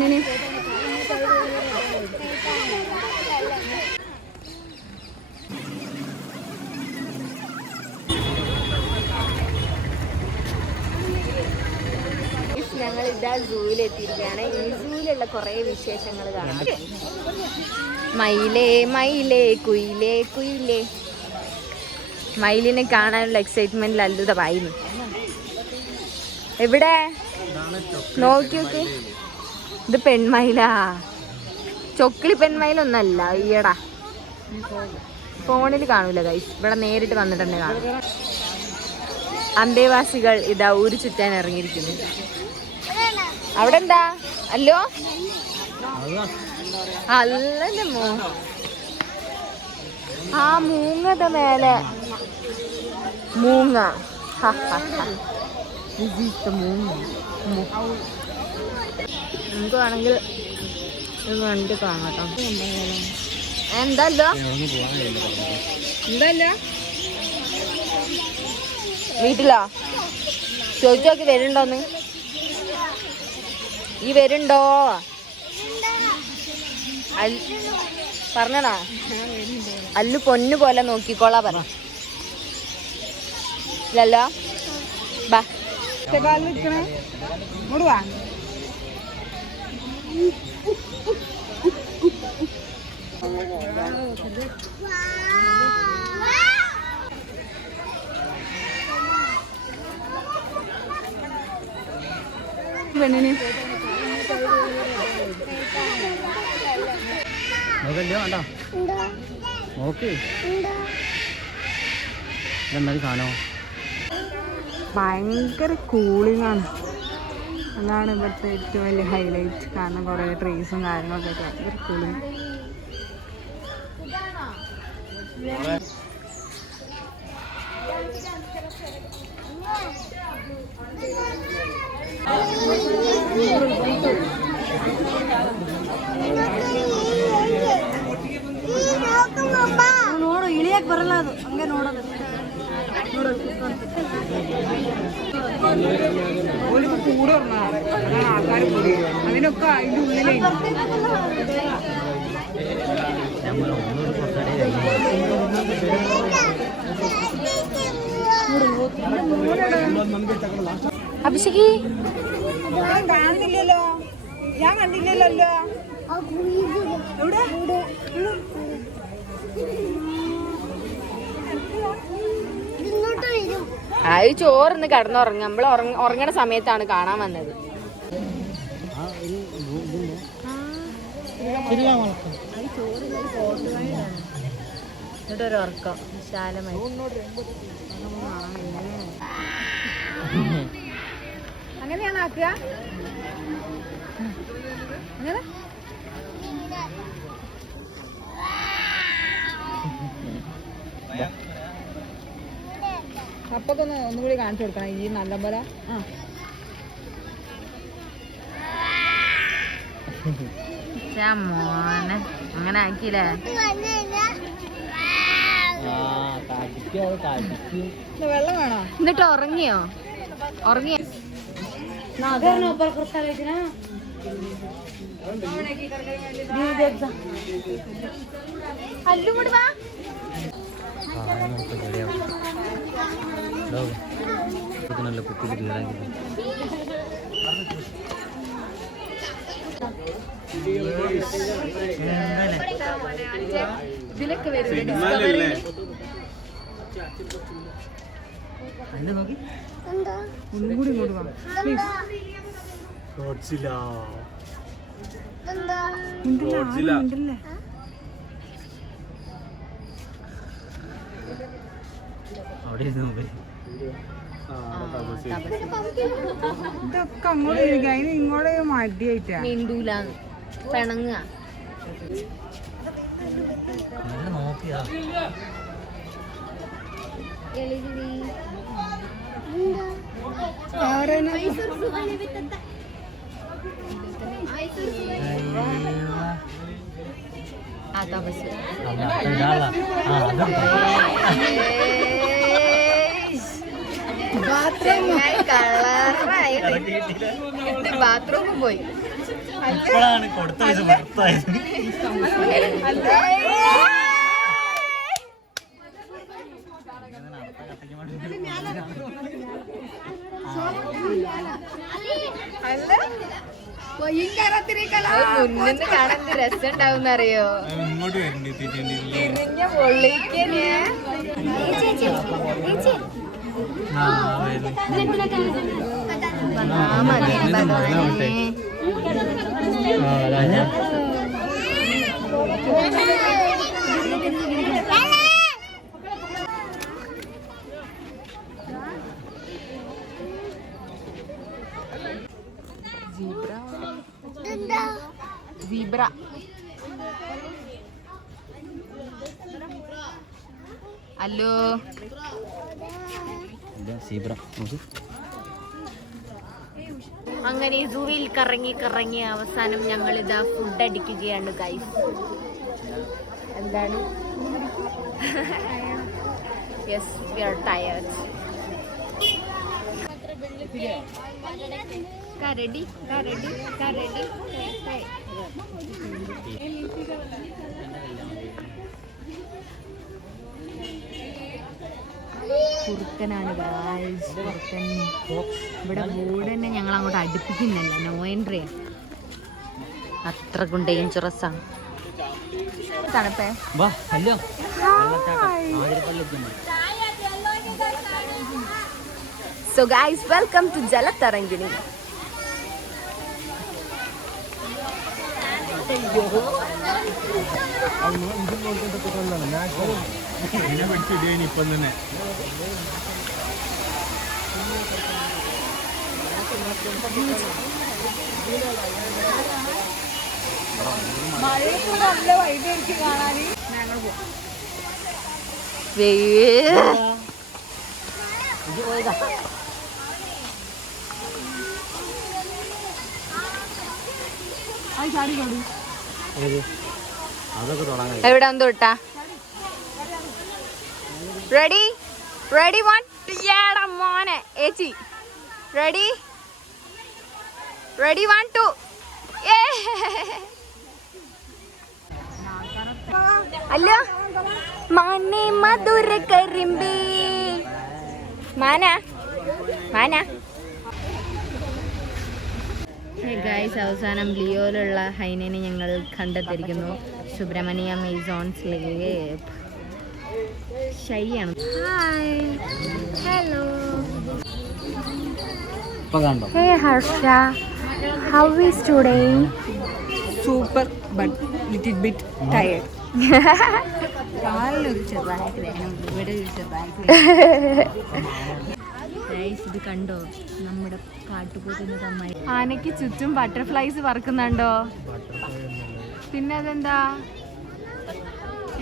പെണ്ണിന് ഞങ്ങൾ ഇതാ സൂയിലെത്തിയിരിക്കുകയാണ് ഈ സൂയിലുള്ള കുറേ വിശേഷങ്ങൾ കാണാം. മയിലേ മയിലേ കുയിലേ കുയിലേ. മയിലിനെ കാണാനുള്ള എക്സൈറ്റ്മെന്റിൽ അത്ഭുതമായിരുന്നു എവിടെ? നോക്കി നോക്കി ഇത് പെൺമയിലാ ചൊക്കിളി പെൺമയിലൊന്നല്ല ഈയടാ. ഫോണിൽ കാണൂല ഗൈസ് ഇവിടെ നേരിട്ട് വന്നിട്ടുണ്ട് കാണും. അന്തേവാസികൾ ഇതാ ഊര് ചുറ്റാൻ ഇറങ്ങിയിരിക്കുന്നു. അവിടെ എന്താ അല്ലോ? അല്ലേ മോ. ആ മൂങ്ങത മേലെ. മൂങ്ങ. മൂങ്ങ. നമുക്ക് വേണമെങ്കിൽ ഇത് കണ്ടിട്ട് കാണാം കേട്ടോ എന്തല്ലോ എന്തല്ല വീട്ടിലോ? ചോദിച്ചു നോക്കി വരുന്നുണ്ടോന്ന് ഈ വരുണ്ടോ പറഞ്ഞടാ. അല്ലു പൊന്നു പോലെ നോക്കിക്കോളാ പറ. ഇല്ലല്ലോ? ബാ. പെണ്ണിന്. നോക്കല്ലോ കണ്ടോ നോക്ക് ഇതെന്തായാലും കാണോ ഭയങ്കര കൂളിംഗ് ആണ്. അതാണ് ഇവിടുത്തെ ഏറ്റവും വലിയ ഹൈലൈറ്റ് കാരണം കുറേ ട്രീസും കാര്യങ്ങളൊക്കെ ആയിട്ട് ഭയങ്കര കൂളിംഗ് ನೋಡು ಇಳಿಯಕ್ ಬರಲ್ಲ ಅದು ಹಂಗೆ ನೋಡೋದು കൂടെ ആൾക്കാർ കൂടി. അതിനൊക്കെ അതിന്റെ ഉള്ളിലേ അഭിഷേകി. ഞാൻ കാണുന്നില്ലല്ലോ. ഞാൻ കണ്ടില്ലല്ലോ എവിടെ? അത് ചോറിന്ന് കിടന്നുറങ്ങും. നമ്മൾ ഉറങ്ങണ സമയത്താണ് കാണാൻ വന്നത്. അങ്ങനെയാണ് ആക്കുക അപ്പൊക്കൊന്ന് ഒന്നും കൂടി കാണിച്ചു കൊടുക്കണം. ഈ നല്ല പോലെ ആ മോനെ. അങ്ങനെ ആക്കിയില്ലേ? വെള്ളം വേണോ? എന്നിട്ട് ഉറങ്ങിയോ? ഉറങ്ങിയോ? അല്ലുമുടി വാ. നല്ല കീറാൻ ഇതിലൊക്കെ അതിന്റെ നോക്കി ഒന്നും കൂടി ഇങ്ങോട്ട് വാ പ്ലീസ് അവിടെ ഇരുന്ന് നോക്കി. ഇതൊക്കെ അങ്ങോട്ട് ഇരിക്കുക അതിന് ഇങ്ങോട്ട് മടിയായിട്ടാ. മിണ്ടൂലാന്ന് പിണങ്ങുക. നല്ല നോക്കിയാ. ആ തപസ്. ബാത്റൂം ബാത്റൂമിൽ പോയി. ഇപ്പോഴാണ് കൊടുത്ത പൈസ പുറത്തായത് മുന്നിന്ന് കാണാൻ രസം ഉണ്ടാവും അറിയോ ഇങ്ങോട്ട് വരണ്ടി തിരിഞ്ഞ പൊള്ളിക്കനെ. മതി ഭഗവാനെ അങ്ങനെ സൂവിൽ കറങ്ങി കറങ്ങി അവസാനം ഞങ്ങൾ ഇതാ ഫുഡ് അടിക്കുകയാണ് ഗൈസ് എന്താണ്? യെസ് വി ആർ ടയേർഡ് കരടി കരടി കരടി. കുറുക്കനാണ് ഗായ്സ് കുറുക്കൻ. ഇവിടെ ബോർഡ് തന്നെ ഞങ്ങൾ അങ്ങോട്ട് അടുപ്പിക്കുന്നില്ല നോ എൻട്രി അത്രക്കും ഡേഞ്ചറസ് ആണ് തണുപ്പേ. സോ വെൽക്കം ടു ജലത്തരങ്കിണി എന്നെ പിടിച്ചിടുകയാണ് ഇപ്പം തന്നെ. എവിടെ ഒന്ന് തൊട്ടാ റെഡി റെഡി വൺ ഏടാ മോനെ ഏച്ചി. റെഡി റെഡി വൺ ടു അല്ല. മാനെ മധുര കരിമ്പി. മാന? മാന? ഗൈസ് അവസാനം ലിയോയിലുള്ള ഹൈനനെ ഞങ്ങൾ കണ്ടെത്തിയിരിക്കുന്നു. സുബ്രഹ്മണ്യ മെയ്സോൺസ് ലേപ്പ് ഷൈയാണ് hi hello hey Harsha how is today super but little bit tired കാലിലൊരു ചെറുതായിട്ട് വേണം ഇവിടെ ഒരു ചെറുതായിട്ട് ഗൈസ് ഇത് കണ്ടോ? നമ്മുടെ കാട്ടുപോത്തിന് തമ്മായി ആനയ്ക്ക് ചുറ്റും ബട്ടർഫ്ലൈസ് പറക്കുന്നുണ്ടോ പിന്നെ അതെന്താ?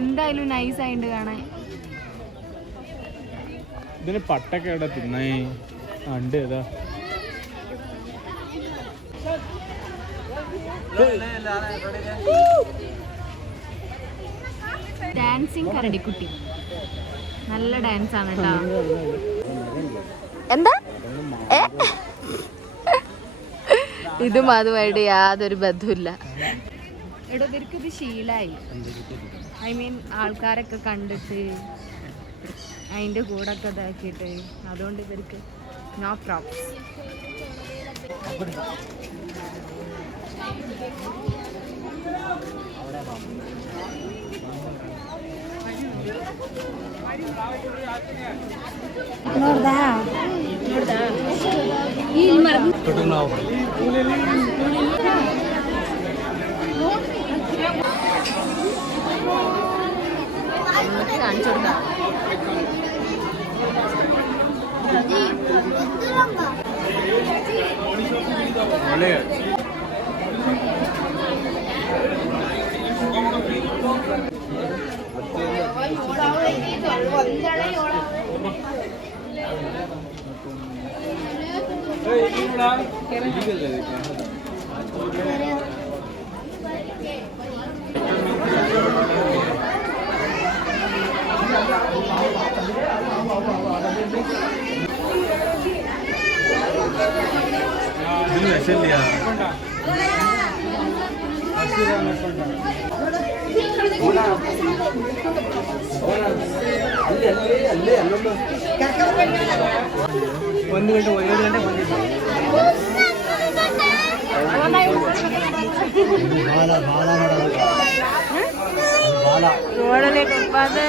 എന്തായാലും നൈസ് ആയിട്ട് കാണാൻ. ഇതിന് പട്ടൊക്കെ എവിടെ തിന്നേ ഉണ്ട് ഏതാ? ഡാൻസിങ് കരടിക്കുട്ടി. നല്ല ഡാൻസ് ആണ് കേട്ടോ എന്താ? ഇതും അതുമായിട്ട് യാതൊരു ബന്ധമില്ല എടോ ഇവർക്ക് ഇത് ശീലായി ഐ മീൻ ആൾക്കാരൊക്കെ കണ്ടിട്ട് അതിന്റെ കൂടെ ഒക്കെ ഇതാക്കിയിട്ട് അതുകൊണ്ട് ഇവർക്ക് നോ പ്രോബ്ലം കാണിച്ചു കൊടുക്കാം ഇതിന് ಕೌಶಲ್ಯ ಒಂದು ಗಂಟೆ ಏಳು ಗಂಟೆ ಬಂದಿದ್ದು ನೋಡಲೇ ಗೊತ್ತಾದೆ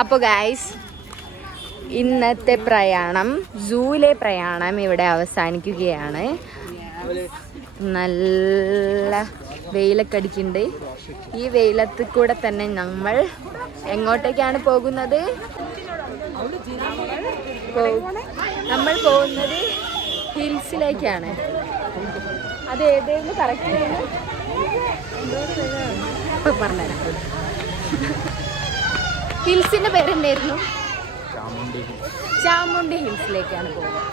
അപ്പോൾ ഗായ്സ് ഇന്നത്തെ പ്രയാണം സൂവിലെ പ്രയാണം ഇവിടെ അവസാനിക്കുകയാണ്. നല്ല വെയിലൊക്കെ അടിക്കുന്നുണ്ട്. ഈ വെയിലത്ത് കൂടെ തന്നെ നമ്മൾ എങ്ങോട്ടേക്കാണ് പോകുന്നത്? നമ്മൾ പോകുന്നത് ഹിൽസിലേക്കാണ്. അത് ഏതെങ്കിലും കറക്റ്റ് പറഞ്ഞു ഹിൽസിന്റെ പേരെന്തായിരുന്നു? ചാമുണ്ടി ഹിൽസിലേക്കാണ് പോകുന്നത്.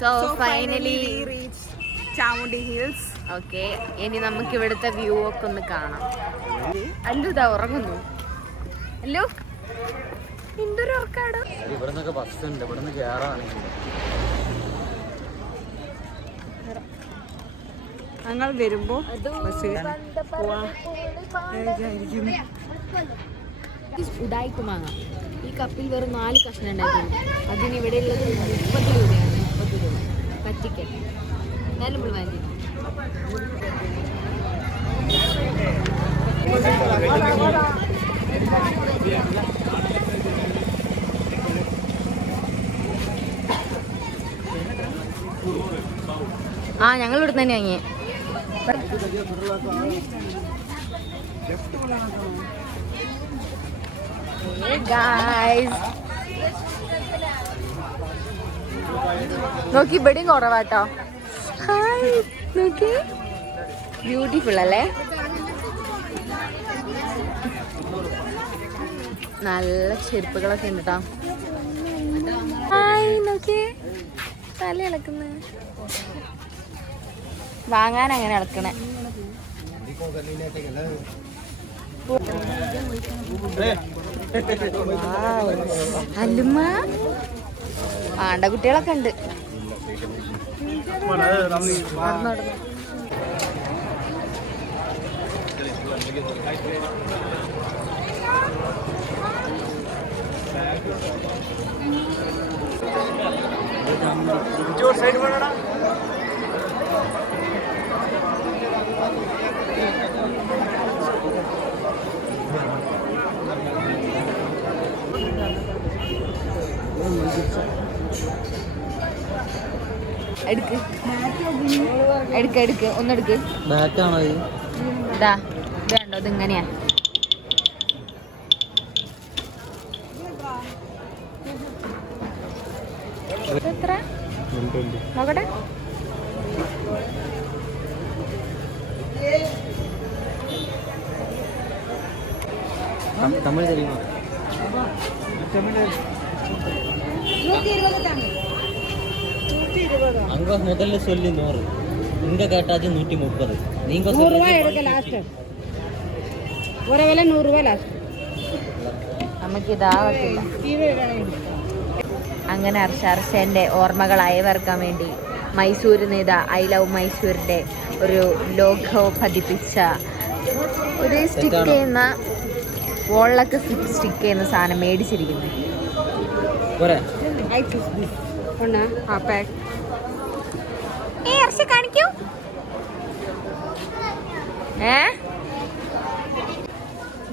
So finally Chamundi hills okay ഇനി നമുക്ക് ഇവിടുത്തെ വ്യൂ ഒക്കെ ഒന്ന് കാണാം. അല്ലുതാ ഉറങ്ങുന്നു. അല്ലു എന്തൊരു ഉറക്കാടോ? ഇവിടെ നിന്നൊക്കെ ബസ് ഉണ്ട്. ഇവിടെ നിന്ന് കയറാണെങ്കിൽ ഞങ്ങൾ വരുമ്പോ ഉടായ്പ മാങ്ങ ഈ കപ്പിൽ വെറും നാല് കഷ്ണം ഉണ്ടായിരുന്നു. അതിന് ഇവിടെ ഉള്ളത് മുപ്പത് രൂപയാണ്. മുപ്പത് രൂപ. പറ്റിക്കൽ എന്നാലും നമ്മൾ വാങ്ങി ആ ഞങ്ങൾ ഇവിടെ തന്നെ വാങ്ങി നോക്കി ഇവിടെയും കുറവാട്ടോ. നോക്കി. ബ്യൂട്ടിഫുൾ അല്ലേ? നല്ല ചെരുപ്പുകളൊക്കെ ഉണ്ട് കേട്ടോ ഹായ് നോക്കി. തല ഇളക്കുന്ന വാങ്ങാൻ അങ്ങനെ ഇളക്കണേ അല്ലുമ്മ ആണ്ട കുട്ടികളൊക്കെ ഉണ്ട് നടന്നു. എടുക്ക്. എടുക്ക് എടുക്ക്. ഒന്നെടുക്ക്. ഇതാ? ഇത് കണ്ടോ? ഇതിങ്ങനെയാ എത്ര? നോക്കട്ടെ തമിഴ് തമിഴ്. നൂറ്റി ഇരുപത് തമിഴ്. அங்க முதல்ல சொல்லி நூறு இங்க கேட்டாச்சு நூற்றி முப்பது நீங்க சொல்றது ഒരു വില നൂറ് രൂപ ലാസ്റ്റ് നമുക്ക് ഇതാവത്തില്ല അങ്ങനെ അർഷാർഷേൻ്റെ ഓർമ്മകൾ അയവർക്കാൻ വേണ്ടി മൈസൂരിൽ നിന്ന് ഇതാ ഐ ലവ് മൈസൂരിൻ്റെ ഒരു ലോഗോ പതിപ്പിച്ച ഒരു സ്റ്റിക്ക് ചെയ്യുന്ന വോളിലൊക്കെ സ്റ്റിക്ക് ചെയ്യുന്ന സാധനം മേടിച്ചിരിക്കുന്നു ഏ അർഷ കാണിക്കൂ. ഏ?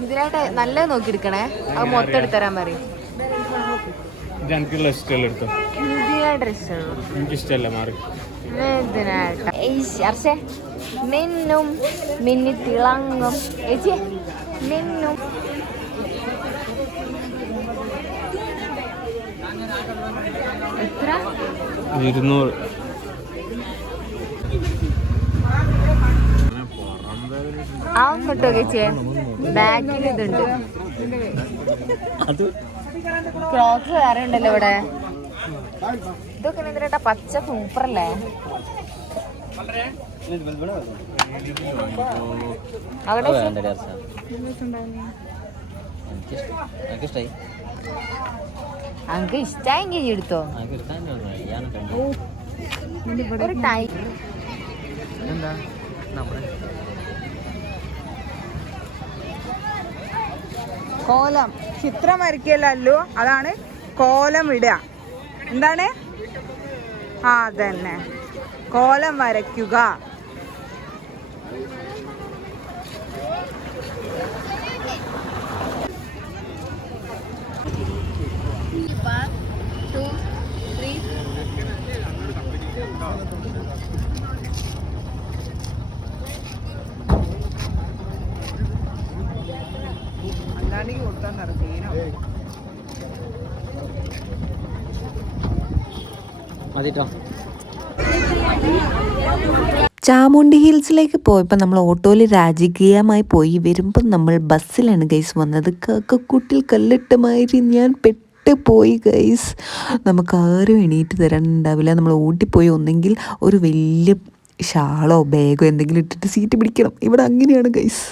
ഇതിലായിട്ട് നല്ലത് നോക്കിയെടുക്കണേ. അത് മൊത്തം എടുത്തരാൻ പറയും. എനിക്കുള്ള ഇഷ്ടമല്ല എടുത്തോ? ഇതിനായിട്ട് എനിക്കിഷ്ടമല്ല മാറി. ഇതിനായിട്ട് മിന്നും മിന്നി തിളങ്ങും. ചേച്ചി മിന്നും. ഇരുന്നൂറ്. ആ കിട്ടോ ചേച്ചിയെ ബാക്കിൽ ഇതുണ്ട്. അത് ക്രോക്സ് വേറെ ഉണ്ടല്ലോ ഇവിടെ. ഇതൊക്കെ എന്തിനാ പച്ച സൂപ്പറല്ലേ അവിടെ അനക്ക് ഇഷ്ടായെങ്കിൽ എടുത്തോ. ഒരു ടൈം എന്താ നമ്മുടെ കോലം. ചിത്രം വരയ്ക്കലല്ലോ അതാണ് കോലം ഇടുക. എന്താണ്? ആ അതന്നെ. കോലം വരയ്ക്കുക. അല്ലാണ്ടെങ്കിൽ മതിട്ടോ ചാമുണ്ടി ഹിൽസിലേക്ക് പോയപ്പോൾ നമ്മൾ ഓട്ടോയിൽ രാജകീയമായി പോയി വരുമ്പോൾ നമ്മൾ ബസ്സിലാണ് ഗൈസ് വന്നത്. കാക്കക്കൂട്ടിൽ കല്ലിട്ട മാതിരി ഞാൻ പെട്ട് പോയി ഗൈസ് നമുക്ക് ആരും എണീറ്റ് തരാനുണ്ടാവില്ല നമ്മൾ ഓട്ടിപ്പോയി ഒന്നെങ്കിൽ ഒരു വലിയ ഷാളോ ബാഗോ എന്തെങ്കിലും ഇട്ടിട്ട് സീറ്റ് പിടിക്കണം. ഇവിടെ അങ്ങനെയാണ് ഗൈസ്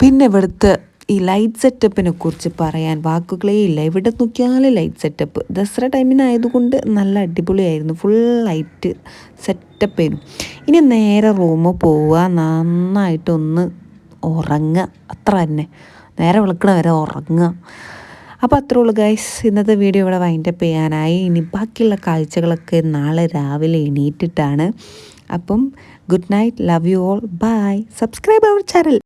പിന്നെ ഇവിടുത്തെ ഈ ലൈറ്റ് സെറ്റപ്പിനെ കുറിച്ച് പറയാൻ വാക്കുകളേ ഇല്ല. ഇവിടെ നോക്കിയാലും ലൈറ്റ് സെറ്റപ്പ് ദസറ ടൈമിനായതുകൊണ്ട് നല്ല അടിപൊളിയായിരുന്നു. ഫുൾ ലൈറ്റ് സെറ്റപ്പ് ആയിരുന്നു. ഇനി നേരെ റൂമിൽ പോവുക. നന്നായിട്ടൊന്ന് ഉറങ്ങുക. അത്ര തന്നെ. നേരെ വിളക്കണ വരെ ഉറങ്ങുക. അപ്പോൾ അത്രേ ഉള്ളൂ ഗൈസ് ഇന്നത്തെ വീഡിയോ ഇവിടെ വൈൻഡപ്പ് ചെയ്യാനായി. ഇനി ബാക്കിയുള്ള കാഴ്ചകളൊക്കെ നാളെ രാവിലെ എണീറ്റിട്ടാണ്. അപ്പം good night love you all bye subscribe our channel